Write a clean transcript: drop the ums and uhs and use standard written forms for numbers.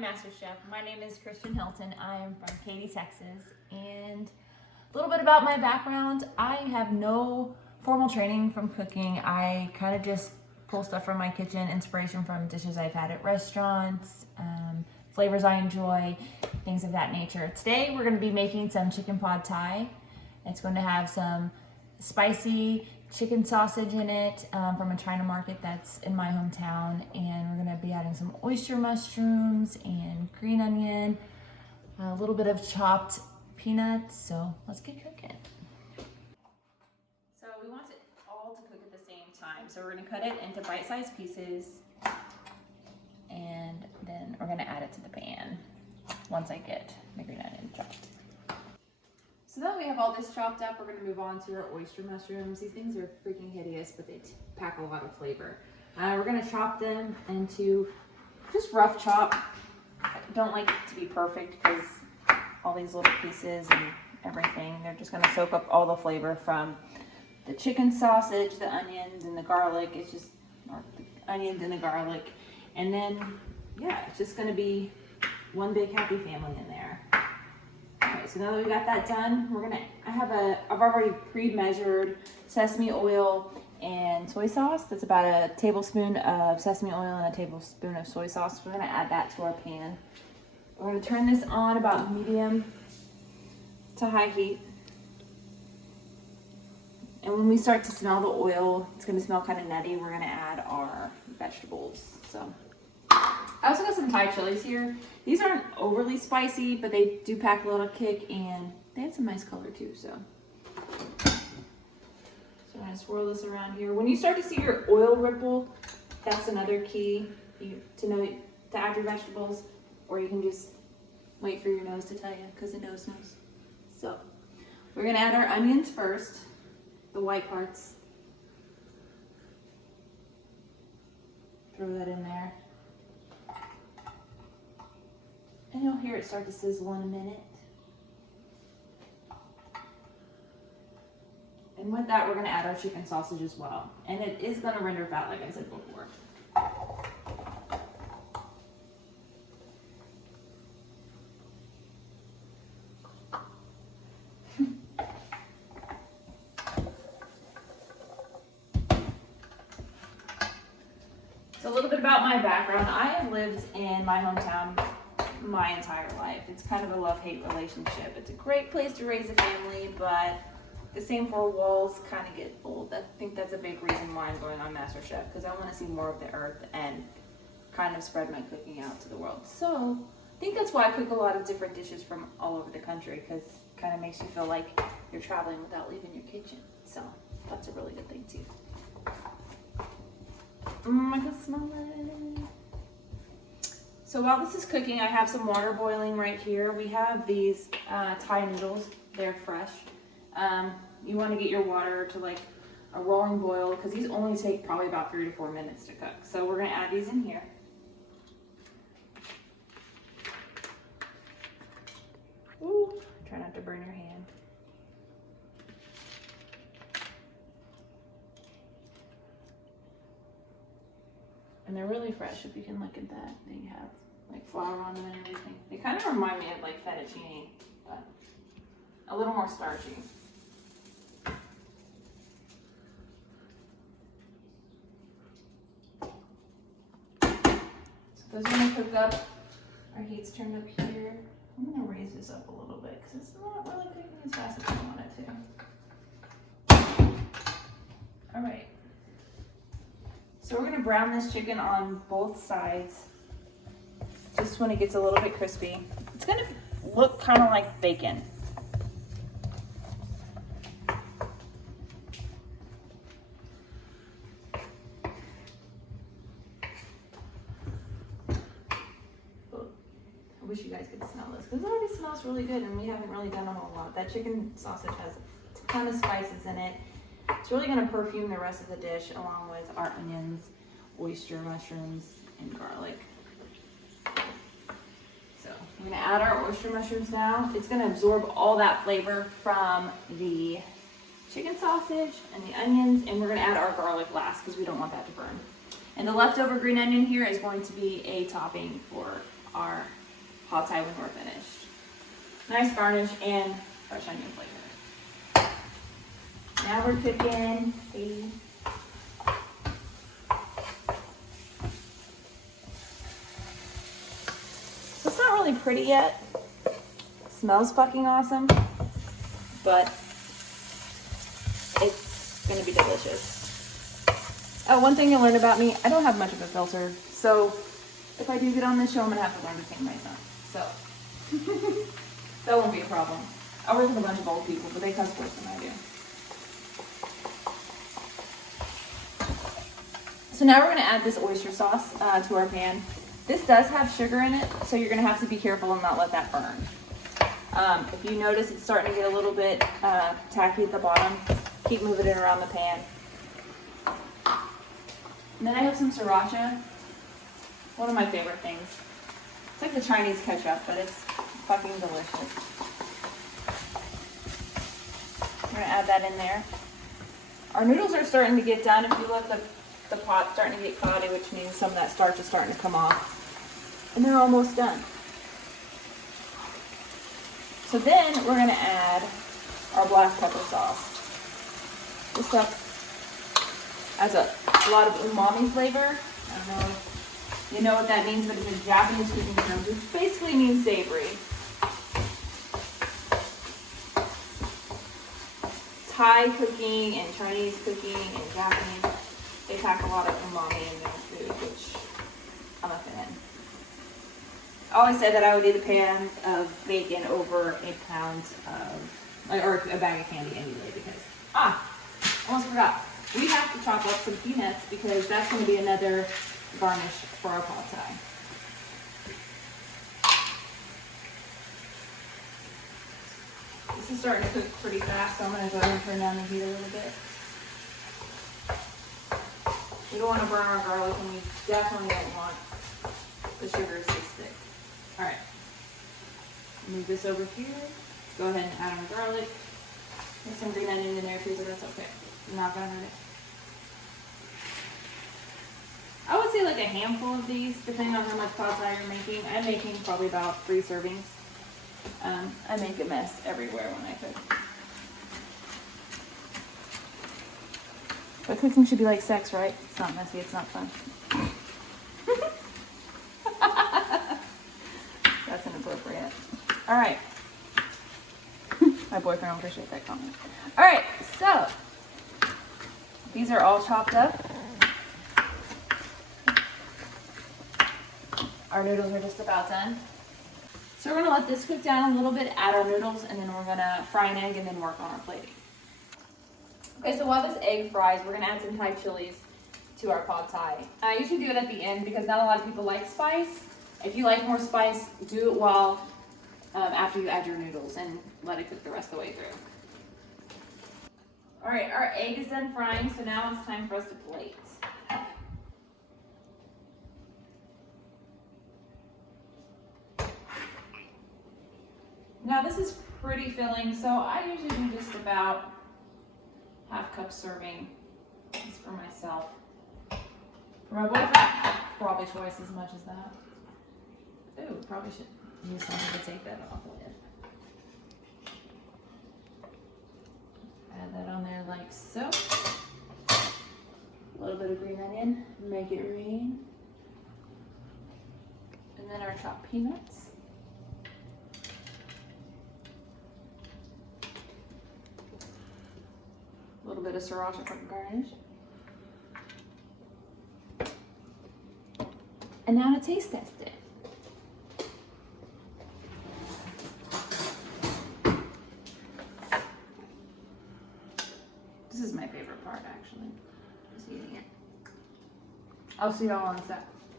Master Chef. My name is Christian Hilton. I am from Katy, Texas. And a little bit about my background. I have no formal training from cooking. I kind of just pull stuff from my kitchen, inspiration from dishes I've had at restaurants, flavors I enjoy, things of that nature. Today we're going to be making some chicken pad thai. It's going to have some spicy chicken sausage in it from a China market that's in my hometown, and we're going to be adding some oyster mushrooms and green onion, a little bit of chopped peanuts. So let's get cooking. So we want it all to cook at the same time, so we're going to cut it into bite-sized pieces, and then we're going to add it to the pan once I get the green onion chopped. So now that we have all this chopped up, we're going to move on to our oyster mushrooms. These things are freaking hideous, but they pack a lot of flavor. We're going to chop them into just rough chop. I don't like it to be perfect because all these little pieces and everything, they're just going to soak up all the flavor from the chicken sausage, the onions, and the garlic. It's just the onions and the garlic. And then, yeah, it's just going to be one big happy family in there. Alright, so now that we got that done, I've already pre-measured sesame oil and soy sauce. That's about a tablespoon of sesame oil and a tablespoon of soy sauce. We're going to add that to our pan. We're going to turn this on about medium to high heat. And when we start to smell the oil, it's going to smell kind of nutty. We're going to add our vegetables. So I also got some Thai chilies here. These aren't overly spicy, but they do pack a little kick, and they had some nice color too. So I'm gonna swirl this around here. When you start to see your oil ripple, that's another key to know to add your vegetables, or you can just wait for your nose to tell you, because the nose knows. So we're gonna add our onions first, the white parts. Throw that in there. And you'll hear it start to sizzle in a minute. And with that, we're going to add our chicken sausage as well. And it is going to render fat, like I said before. So a little bit about my background. I have lived in my hometown my entire life. It's kind of a love-hate relationship. It's a great place to raise a family, but the same four walls kind of get old. I think that's a big reason why I'm going on Master Chef, because I want to see more of the earth and kind of spread my cooking out to the world. So I think that's why I cook a lot of different dishes from all over the country, because it kind of makes you feel like you're traveling without leaving your kitchen. So that's a really good thing too. I can smell it. So while this is cooking, I have some water boiling right here. We have these Thai noodles. They're fresh. You want to get your water to like a rolling boil, because these only take probably about 3 to 4 minutes to cook. So we're going to add these in here. Ooh, try not to burn your hand. And they're really fresh. If you can look at that, they have like flour on them and everything. They kind of remind me of like fettuccine, but a little more starchy. So those are gonna cook up. Our heat's turned up here. I'm gonna raise this up a little bit because it's not really cooking as fast as I want it to. All right. So we're gonna brown this chicken on both sides, just when it gets a little bit crispy. It's gonna look kind of like bacon. I wish you guys could smell this, because it already smells really good, and we haven't really done a whole lot. That chicken sausage has a ton of spices in it. It's really going to perfume the rest of the dish, along with our onions, oyster mushrooms, and garlic. So we're going to add our oyster mushrooms now. It's going to absorb all that flavor from the chicken sausage and the onions, and we're going to add our garlic last because we don't want that to burn. And the leftover green onion here is going to be a topping for our pad thai when we're finished. Nice garnish and fresh onion flavor. Now we're cooking. So it's not really pretty yet. Smells fucking awesome, but it's gonna be delicious. Oh, one thing you learned about me, I don't have much of a filter, so if I do get on this show, I'm gonna have to learn to clean myself. So that won't be a problem. I work with a bunch of old people, but they cuss worse than I do. So now we're gonna add this oyster sauce to our pan. This does have sugar in it, so you're gonna have to be careful and not let that burn. If you notice it's starting to get a little bit tacky at the bottom, keep moving it around the pan. And then I have some sriracha, one of my favorite things. It's like the Chinese ketchup, but it's fucking delicious. We're gonna add that in there. Our noodles are starting to get done. If you look, the pot's starting to get cloudy, which means some of that starch is starting to come off. And they're almost done. So then we're gonna add our black pepper sauce. This stuff has a lot of umami flavor. I don't know if you know what that means, but it's a Japanese cooking term. It basically means savory. Thai cooking and Chinese cooking and Japanese, they pack a lot of umami in their food, which I'm a fan. I always said that I would eat a pan of bacon over a pound of, or a bag of candy anyway, because, almost forgot. We have to chop up some peanuts because that's going to be another garnish for our pad thai. This is starting to cook pretty fast, so I'm going to go ahead and turn down the heat a little bit. We don't want to burn our garlic, and we definitely don't want the sugars to stick. All right, move this over here. Go ahead and add our garlic. There's some green onion in there too, but that's okay. I'm not gonna hurt it. I would say like a handful of these, depending on how much pad thai you're making. I'm making probably about 3 servings. I make a mess everywhere when I cook. But cooking should be like sex, right? It's not messy, it's not fun. That's inappropriate. All right. My boyfriend will appreciate that comment. All right, so these are all chopped up. Our noodles are just about done. So we're gonna let this cook down a little bit, add our noodles, and then we're gonna fry an egg and then work on our plating. Okay, so while this egg fries, we're gonna add some Thai chilies to our pad thai. I usually do it at the end because not a lot of people like spice. If you like more spice, do it while after you add your noodles and let it cook the rest of the way through. All right, our egg is done frying, so now it's time for us to plate. Now this is pretty filling, so I usually do just about half cup serving. It's for myself. For my boyfriend, probably twice as much as that. Ooh, probably should use something to take that off with. Add that on there like so. A little bit of green onion, make it rain. And then our chopped peanuts. A little bit of sriracha for garnish. And now to taste test it. This is my favorite part, actually, just eating it. I'll see y'all in a sec.